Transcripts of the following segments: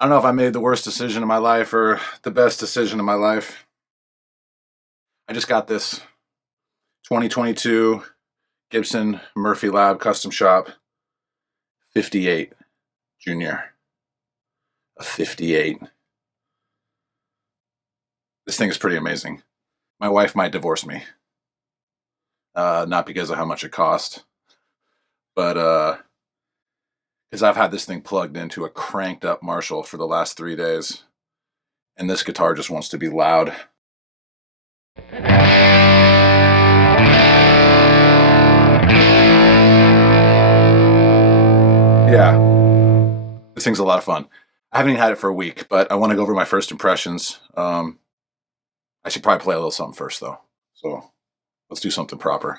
I don't know if I made the worst decision of my life or the best decision of my life. I just got this 2022 Gibson Murphy Lab Custom Shop 58 Junior. A 58. This thing is pretty amazing. My wife might divorce me. Not because of how much it cost, but because I've had this thing plugged into a cranked up Marshall for the last 3 days, and this guitar just wants to be loud. Yeah, this thing's a lot of fun. I haven't even had it for a week, but I want to go over my first impressions. I should probably play a little something first, though. So let's do something proper.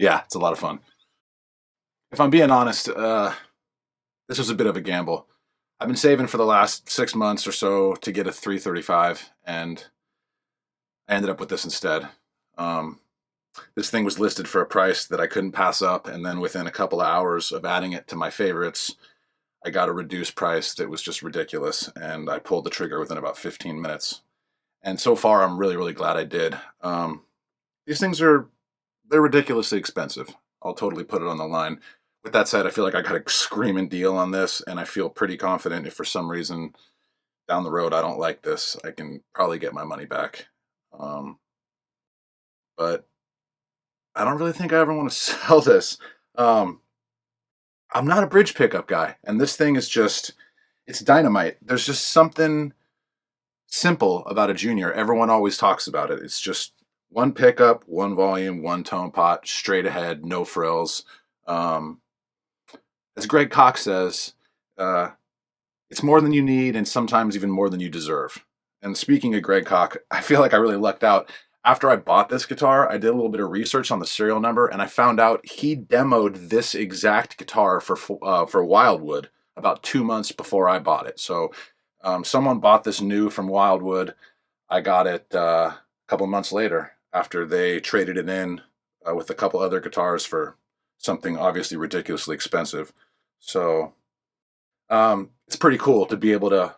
Yeah, it's a lot of fun. If I'm being honest, this was a bit of a gamble. I've been saving for the last 6 months or so to get a 335, and I ended up with this instead. Um, this thing was listed for a price that I couldn't pass up, and then within a couple of hours of adding it to my favorites, I got a reduced price that was just ridiculous, and I pulled the trigger within about 15 minutes. And so far, I'm really, really glad I did. These things they're ridiculously expensive. I'll totally put it on the line. With that said, I feel like I got a screaming deal on this, and I feel pretty confident if for some reason down the road I don't like this, I can probably get my money back. Um, but I don't really think I ever want to sell this. Um, I'm not a bridge pickup guy, and this thing is it's dynamite. There's just something simple about a junior. Everyone always talks about it. It's just one pickup, one volume, one tone pot, straight ahead, no frills. Um, as Greg Cox says, uh, it's more than you need and sometimes even more than you deserve. And speaking of Greg Koch, I feel like I really lucked out. After I bought this guitar, I did a little bit of research on the serial number, and I found out he demoed this exact guitar for Wildwood about 2 months before I bought it. So someone bought this new from Wildwood. I got it a couple months later after they traded it in with a couple other guitars for something obviously ridiculously expensive. So it's pretty cool to be able to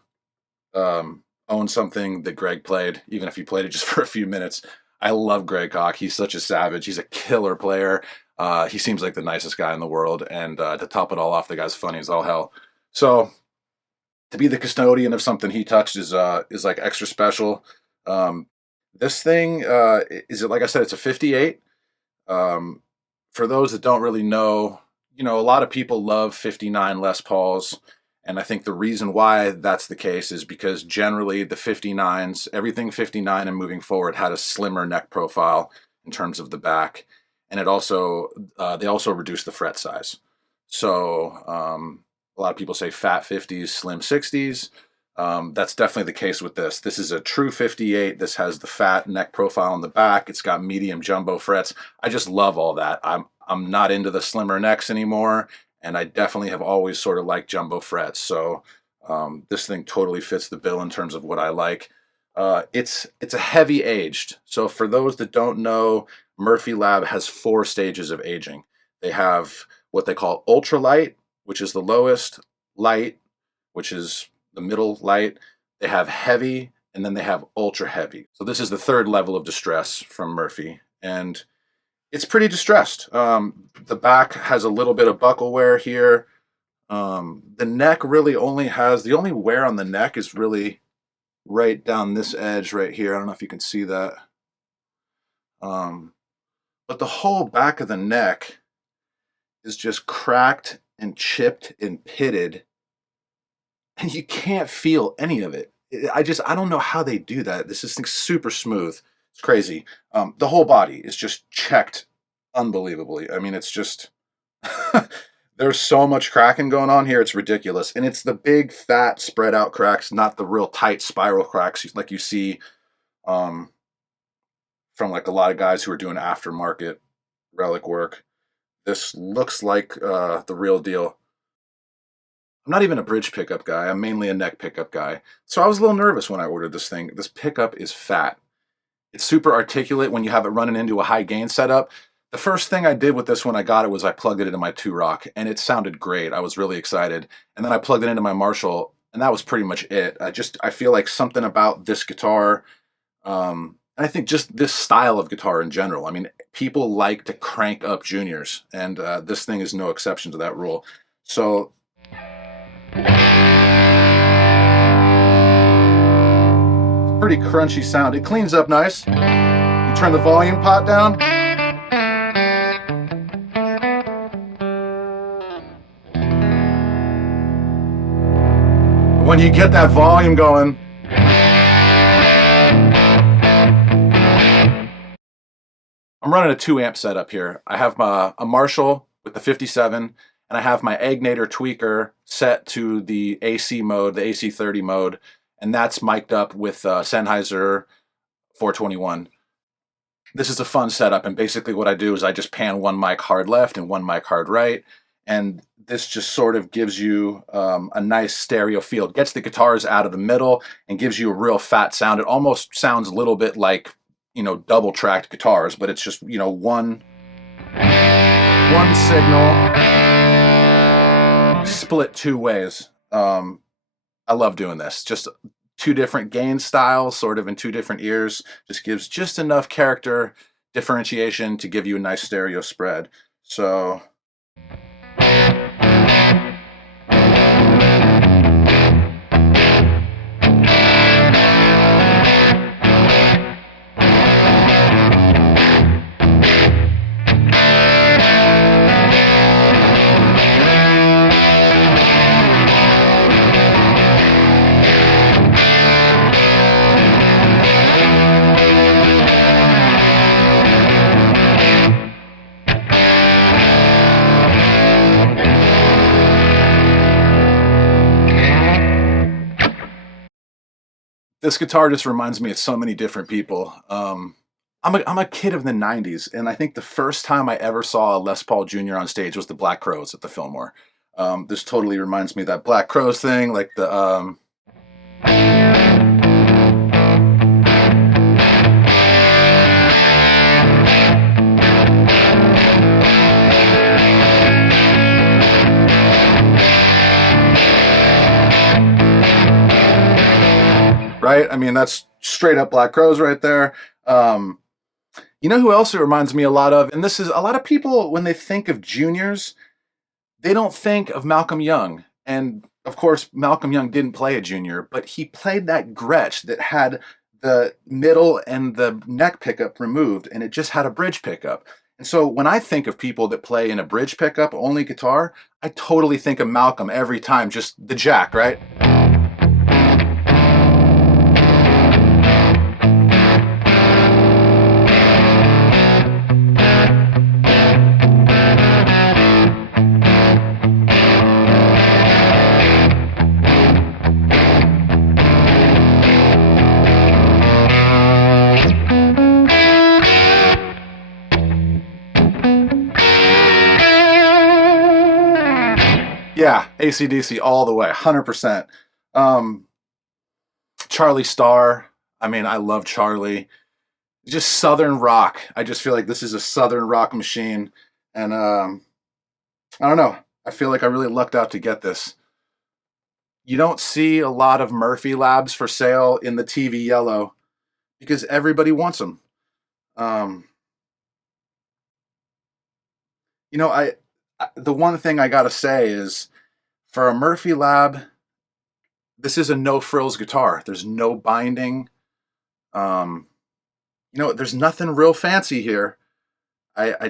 own something that Greg played, even if he played it just for a few minutes. I love Greg Koch. He's such a savage. He's a killer player. He seems like the nicest guy in the world. And to top it all off, the guy's funny as all hell. So to be the custodian of something he touched is like extra special. Um, this thing is it like I said, it's a 58. For those that don't really know, a lot of people love 59 Les Pauls, And I think the reason why that's the case is because generally the 59s, everything 59 and moving forward, had a slimmer neck profile in terms of the back, and it also they also reduced the fret size. So a lot of people say fat 50s, slim 60s. That's definitely the case with this. This is a true 58. This has the fat neck profile on the back. It's got medium jumbo frets. I just love all that. I'm not into the slimmer necks anymore, and I definitely have always sort of liked jumbo frets. So this thing totally fits the bill in terms of what I like. It's a heavy aged. So for those that don't know, Murphy Lab has 4 stages of aging. They have what they call ultralight, which is the lowest, light, which is the middle light. They have heavy, and then they have ultra heavy. So this is the 3rd level of distress from Murphy, and it's pretty distressed. The back has a little bit of buckle wear here. The neck really only has, the only wear on the neck is really right down this edge right here. I don't know if you can see that. But the whole back of the neck is just cracked and chipped and pitted, and you can't feel any of it. I don't know how they do that. This is super smooth. It's crazy. The whole body is just checked unbelievably. I mean, it's just there's so much cracking going on here. It's ridiculous, and it's the big, fat, spread out cracks, not the real tight spiral cracks like you see from like a lot of guys who are doing aftermarket relic work. This looks like the real deal. I'm not even a bridge pickup guy. I'm mainly a neck pickup guy. So I was a little nervous when I ordered this thing. This pickup is fat. It's super articulate when you have it running into a high gain setup. The first thing I did with this when I got it was I plugged it into my 2-rock, and it sounded great. I was really excited. And then I plugged it into my Marshall, and that was pretty much it. I feel like something about this guitar, and I think just this style of guitar in general. I mean, people like to crank up juniors, and this thing is no exception to that rule. So pretty crunchy sound. It cleans up nice. You turn the volume pot down. When you get that volume going, I'm running a 2-amp setup here. I have a Marshall with the 57, and I have my Agnator tweaker set to the AC mode, the AC30 mode, and that's mic'd up with Sennheiser 421. This is a fun setup, and basically what I do is I just pan one mic hard left and one mic hard right, and this just sort of gives you a nice stereo feel. It gets the guitars out of the middle and gives you a real fat sound. It almost sounds a little bit like, double-tracked guitars, but it's just, one signal split 2 ways. I love doing this. Just 2 different gain styles, sort of in 2 different ears. Just gives just enough character differentiation to give you a nice stereo spread. So this guitar just reminds me of so many different people. I'm a kid of the 90s, and I think the first time I ever saw a Les Paul Jr. on stage was the Black Crowes at the Fillmore. This totally reminds me of that Black Crowes thing, like the... right? I mean, that's straight up Black Crowes right there. You know who else it reminds me a lot of? And this is, a lot of people, when they think of juniors, they don't think of Malcolm Young. And of course, Malcolm Young didn't play a junior, but he played that Gretsch that had the middle and the neck pickup removed, and it just had a bridge pickup. And so when I think of people that play in a bridge pickup only guitar, I totally think of Malcolm every time, just the jack, right? Yeah, AC/DC all the way, 100%. Um, Charlie Starr. I mean, I love Charlie. Just Southern rock. I just feel like this is a Southern rock machine. And I don't know. I feel like I really lucked out to get this. You don't see a lot of Murphy Labs for sale in the TV yellow because everybody wants them. Um, you know, the one thing I gotta say is for a Murphy Lab, this is a no frills guitar. There's no binding. Um, there's nothing real fancy here. I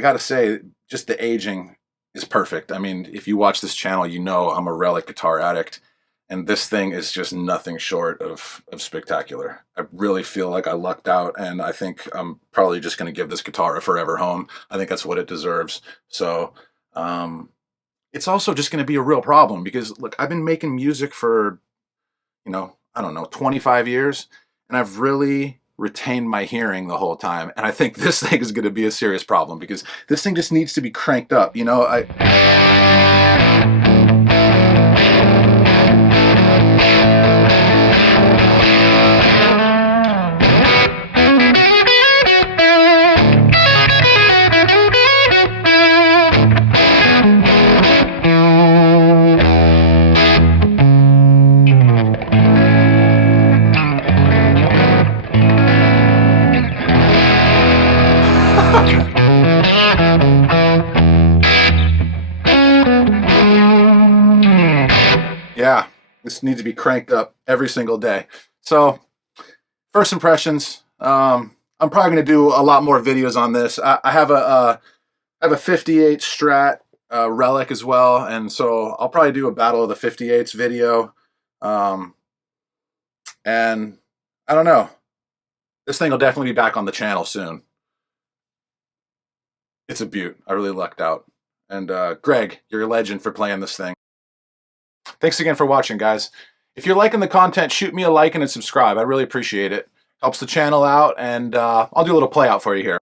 gotta say, just the aging is perfect. I mean, if you watch this channel, you know I'm a relic guitar addict, and this thing is just nothing short of spectacular. I really feel like I lucked out, and I think I'm probably just going to give this guitar a forever home. I think that's what it deserves. So, it's also just going to be a real problem because look, I've been making music for, I don't know, 25 years, and I've really retained my hearing the whole time. And I think this thing is going to be a serious problem because this thing just needs to be cranked up. Yeah, this needs to be cranked up every single day. So, first impressions. I'm probably going to do a lot more videos on this. I have a 58 Strat relic as well, and so I'll probably do a Battle of the 58s video. Um, and I don't know. This thing will definitely be back on the channel soon. It's a beaut. I really lucked out. And Greg, you're a legend for playing this thing. Thanks again for watching, guys. If you're liking the content, shoot me a like and a subscribe. I really appreciate it. Helps the channel out, and I'll do a little play out for you here.